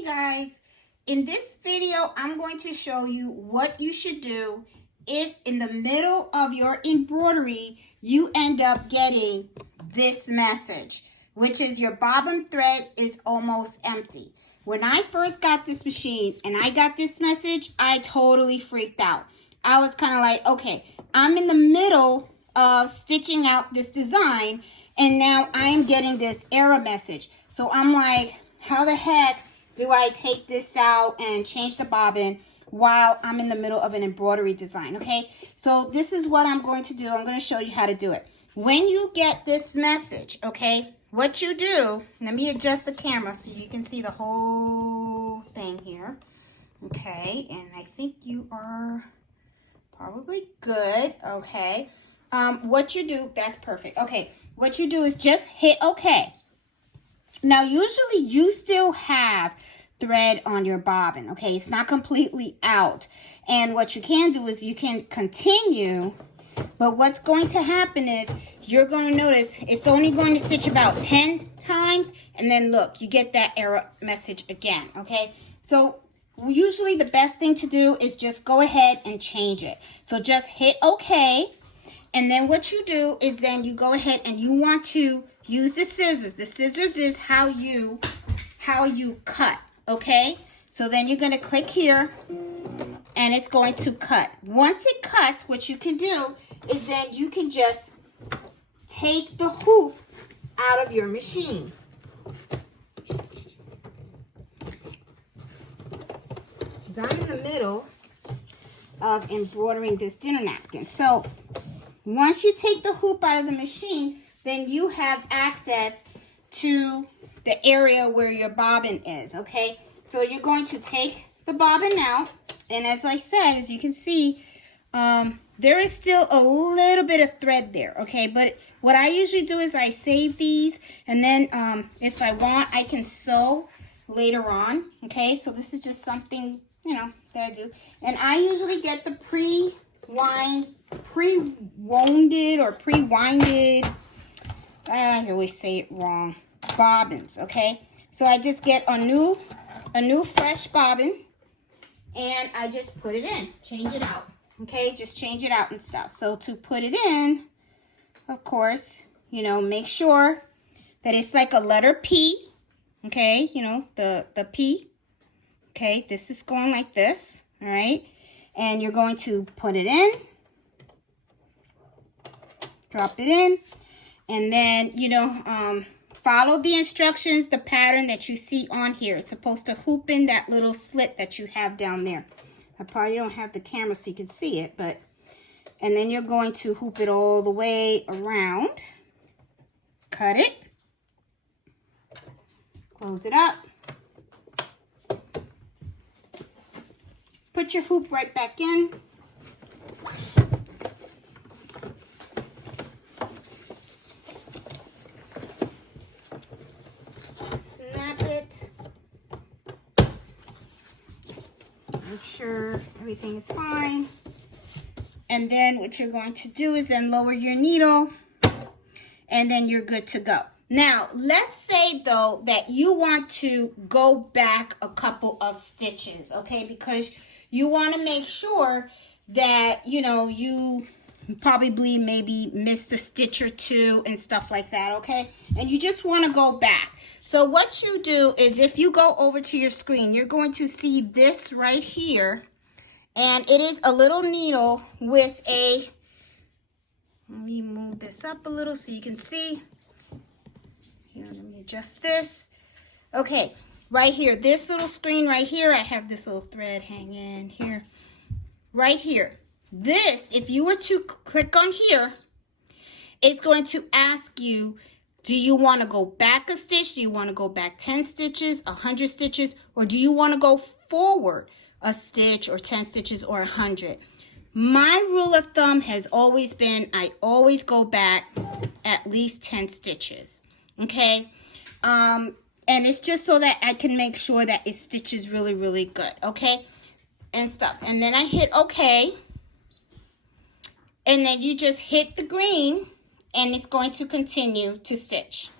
Hey guys, in this video I'm going to show you what you should do if in the middle of your embroidery you end up getting this message, which is your bobbin thread is almost empty. When I first got this machine and I got this message, I totally freaked out. I was kind of like, okay, I'm in the middle of stitching out this design and now I'm getting this error message. So I'm like, how the heck do I take this out and change the bobbin while I'm in the middle of an embroidery design? Okay, so this is what I'm going to do. I'm going to show you how to do it. When you get this message, okay, what you do, let me adjust the camera so you can see the whole thing here. Okay, and I think you are probably good. Okay, what you do, that's perfect. Okay, what you do is just hit okay. Now, usually you still have thread on your bobbin, okay? It's not completely out. And what you can do is you can continue, but what's going to happen is you're going to notice it's only going to stitch about 10 times, and then look, you get that error message again, okay? So usually the best thing to do is just go ahead and change it. So just hit okay, and then what you do is then you go ahead and you want to use the scissors. The scissors is how you cut, okay? So then you're going to click here and it's going to cut. Once it cuts, what you can do is then you can just take the hoop out of your machine. Because I'm in the middle of embroidering this dinner napkin. So once you take the hoop out of the machine, then you have access to the area where your bobbin is, okay? So you're going to take the bobbin out, and as I said, as you can see, there is still a little bit of thread there, okay? But what I usually do is I save these, and then if I want, I can sew later on, okay? So this is just something, you know, that I do. And I usually get the pre-wounded or pre-winded, I always say it wrong, bobbins, okay? So I just get a new fresh bobbin and I just put it in, change it out, okay? Just change it out and stuff. So to put it in, of course, you know, make sure that it's like a letter P, okay? You know, the P, okay? This is going like this, all right? And you're going to put it in, drop it in, and then, you know, follow the instructions, the pattern that you see on here. It's supposed to hoop in that little slit that you have down there. I probably don't have the camera so you can see it, but, and then you're going to hoop it all the way around. Cut it. Close it up. Put your hoop right back in. Make sure everything is fine. And then what you're going to do is then lower your needle and then you're good to go. Now, let's say though that you want to go back a couple of stitches, okay? Because you want to make sure that, you know, you probably maybe missed a stitch or two and stuff like that, okay? And you just want to go back. So what you do is if you go over to your screen, you're going to see this right here. And it is a little needle with a, let me move this up a little so you can see. Here, let me adjust this. Okay, right here, this little screen right here, I have this little thread hanging here. Right here. This, if you were to click on here, it's going to ask you, do you want to go back a stitch? Do you want to go back 10 stitches, 100 stitches, or do you want to go forward a stitch or 10 stitches or 100? My rule of thumb has always been I always go back at least 10 stitches, okay? And it's just so that I can make sure that it stitches really, really good, okay? And stuff. And then I hit okay. And then you just hit the green and it's going to continue to stitch.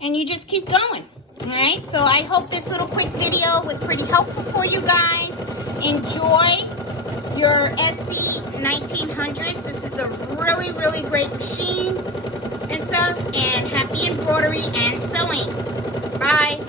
And you just keep going. Alright, so I hope this little quick video was pretty helpful for you guys. Enjoy your SE1900s. This is a really, really great machine and stuff. And happy embroidery and sewing. Bye.